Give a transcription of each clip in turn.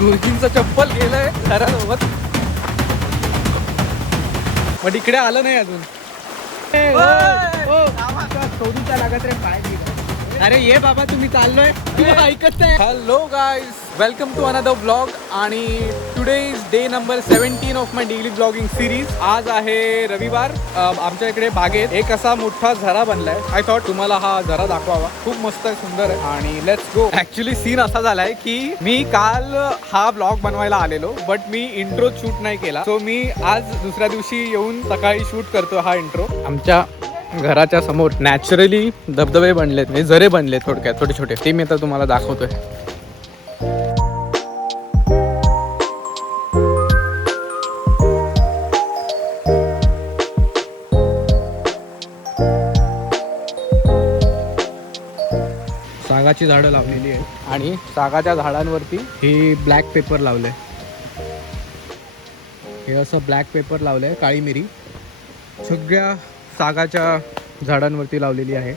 गुरुजींचं चप्पल गेलंय घरासोबत, पण इकडे आलं नाही अजून. सोडूचा लागत रे पाय बी. अरे ये बाबा, तुम्ही चाललोय, तुम्ही ऐकत नाही. Hello guys, welcome to another blog. आणि today is day number 17 of my daily blogging series. आज आहे रविवार. आमच्या इकडे बागेत एक असा मोठा झरा बनलाय. आय थॉट तुम्हाला हा झरा दाखवावा. खूप मस्त आहे, सुंदर आहे. आणि लेट्स गो. ऍक्च्युली सीन असा झालाय की मी काल हा ब्लॉग बनवायला आलेलो, बट मी इंट्रो शूट नाही केला. सो मी आज दुसऱ्या दिवशी येऊन सकाळी शूट करतो हा इंट्रो. आमच्या घराच्या समोर नॅचरली धबधबे बनलेत, म्हणजे झरे बनले थोडक्यात, छोटे छोटे. ते मी आता तुम्हाला दाखवतोय. सागाची झाडं लावलेली आहेत आणि सागाच्या झाडांवरती ही ब्लॅक पेपर लावलंय. हे असं ब्लॅक पेपर लावलंय, काळी मिरी सगळ्या सागाच्या झाडांवरती लावलेली आहे.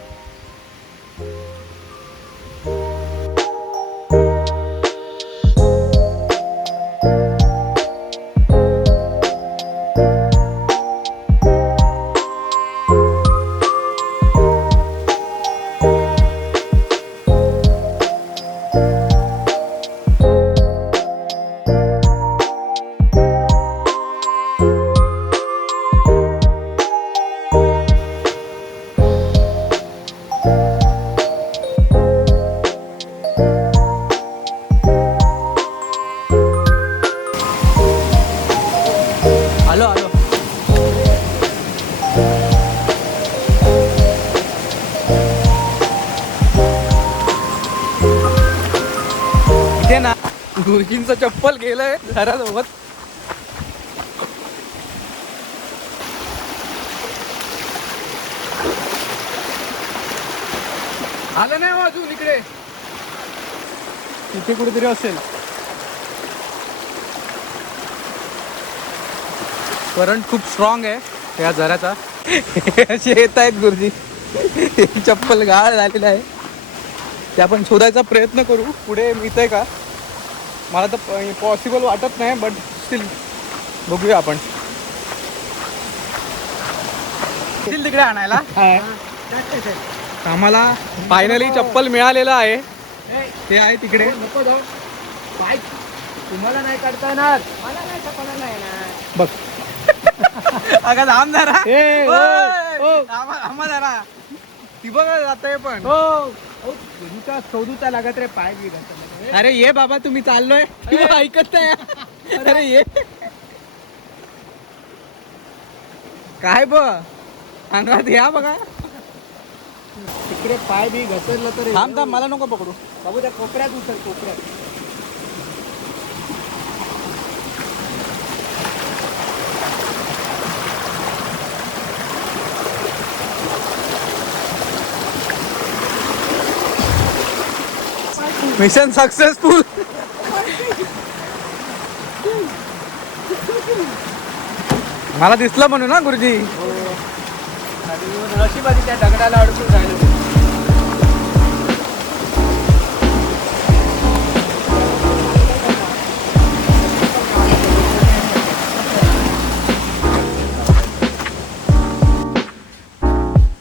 ना गुरुजींचं चप्पल गेलंय घरासोबत. आलं नाही हो अजून इकडे, इथे कुठेतरी असेल. करंट खूप स्ट्रॉंग आहे या झऱ्याचा. असे येत आहेत गुरुजी, चप्पल गाळ झालेला आहे. ते आपण शोधायचा प्रयत्न करू पुढे मिळतंय का. मला तर पॉसिबल वाटत नाही, बट स्टील बघूया आपण. तिकडे आणायला आम्हाला फायनली चप्पल मिळालेलं आहे. ते आहे तिकडे. नको जाऊ, पाय तुम्हाला नाही काढता येणार, मला नाही चपला नाही ना बघ. अगं थांब जरा, आम्हा जरा. ती बघा जातंय पण. सोडूचा लागत रे पाय बी. अरे ये बाबा, तुम्ही चाललोय, तुम्ही ऐकत नाही. अरे ये काय बघ अंगात या बघा. तिकडे पाय बी घसरलं तर थांब थांब, मला नको पकडू. बाबू त्या कोपऱ्यात उचल, कोपऱ्यात. Mission successful. मला दिसलं म्हणून ना गुरुजी. नशिबाने त्या दगडाला अडकून राहिलो.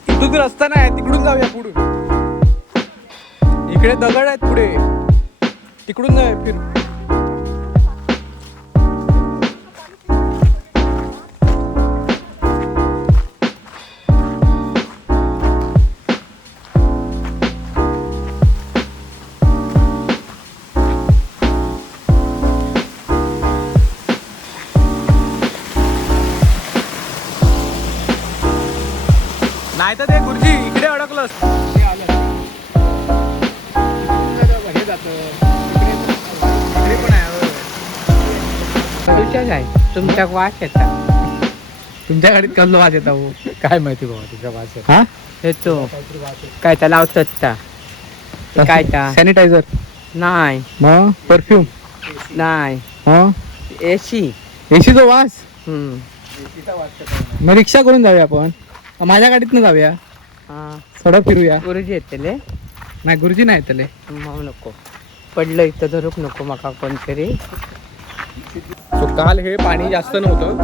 इथून रस्ता नाही, तिकडून जाऊया पुढून. इकडे दगड आहेत पुढे, तिकडून जाऊया फिर. नाही तर ते गुरुजी इकडे अडकलं. हे जातं इकडे पण आहे. प्रदूषण आहे. तुमच्या वास येतात. तुमच्या गाडीत कसलो वास येता हो? काय माहिती बाबा तुझ्या वास येत. हा येतो काय त्या लावतात का? काय त्या सॅनिटायझर नाही, मग परफ्यूम नाही, मग एसी. एसीचा वास. मग रिक्षा करून जाऊया आपण. माझ्या गाडीतनं जाऊया, सडक फिरूया. गुरुजी येतले नाही गुरुजी नाही येतले. नको पडलं इथं धरूक नको माका कोणतरी. सो काल हे पाणी जास्त नव्हतं,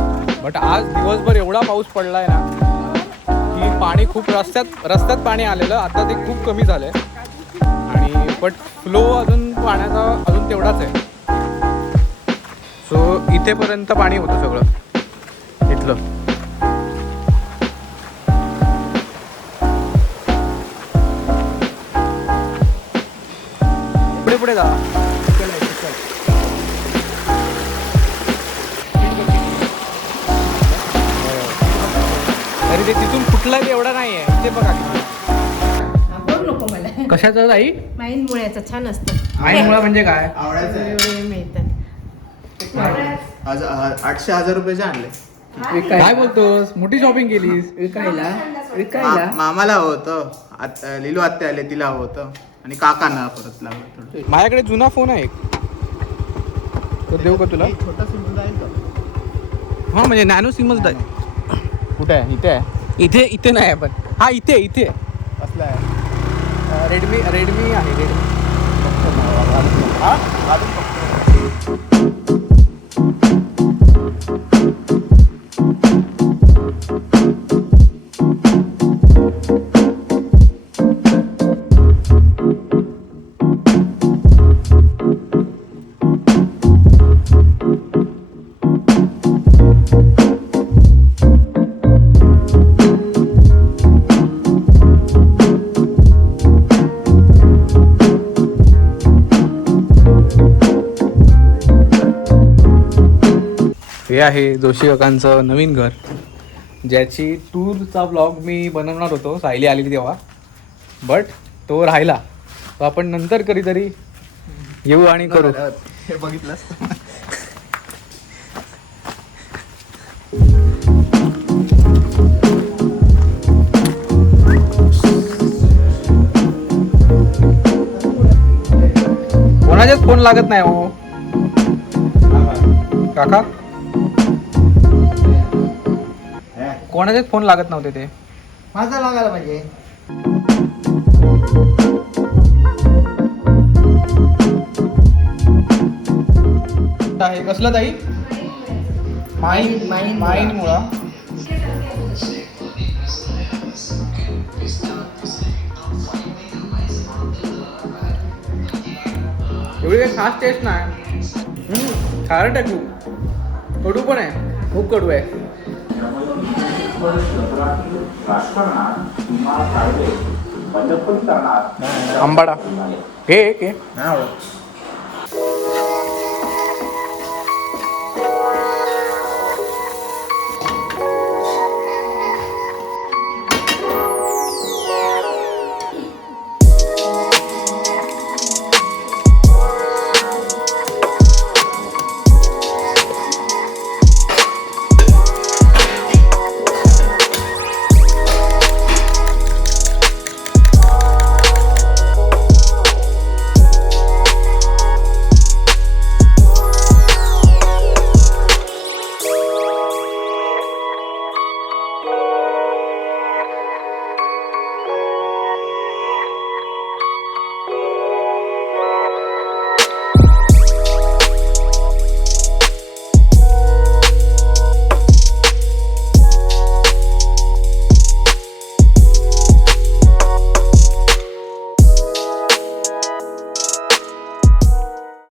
बट आज दिवसभर एवढा पाऊस पडलाय ना की पाणी खूप रस्त्यात पाणी आलेलं. आता ते खूप कमी झालंय आणि बट फ्लो अजून पाण्याचा अजून तेवढाच आहे. सो इथेपर्यंत पाणी होतं सगळं इथलं. पुढे पुढे जा. अरे ते तिथून फुटलं ते एवढं नाही आहे. इथे बघा बोल नको मला. कशाचं आई. माईन मुळ्याचं छान असतं. आईमुळं म्हणजे काय. आवडायचं आहे. एवढे मिळतात. आज 800,000 रुपयाचे आणले. काय बोलतोस, मोठी शॉपिंग केलीस. विकायला मामाला हवं होतं, लिलू आत्या आले तिला हवं होतं आणि काकांना परत लागलं थोडं. माझ्याकडे जुना फोन आहे एक, तो देऊ का तुला. छोटा सिम जाईल का? हा म्हणजे नॅनो सिमच आहे. कुठे आहे. इथे आहे. इथे नाही पण हा इथे असला आहे. रेडमी आहे. रेडमी हा अजून फक्त. हे आहे जोशी काकांचं नवीन घर, ज्याची टूरचा ब्लॉग मी बनवणार होतो सायली आलेली तेव्हा, बट तो राहिला. तो आपण नंतर कधीतरी येऊ आणि करू. हे बघितलंस. कोणाच्याच फोन लागत नाही हो काका. कोणाचेच फोन लागत नव्हते ते. माझा लागायला पाहिजे. आहे कसलं ताई. माईन मुळा. एवढी काही खास टेस्ट नाही. खारट आहे खूप. कडू पण आहे, खूप कडू आहे. आंबाडा हे नाही आवडत.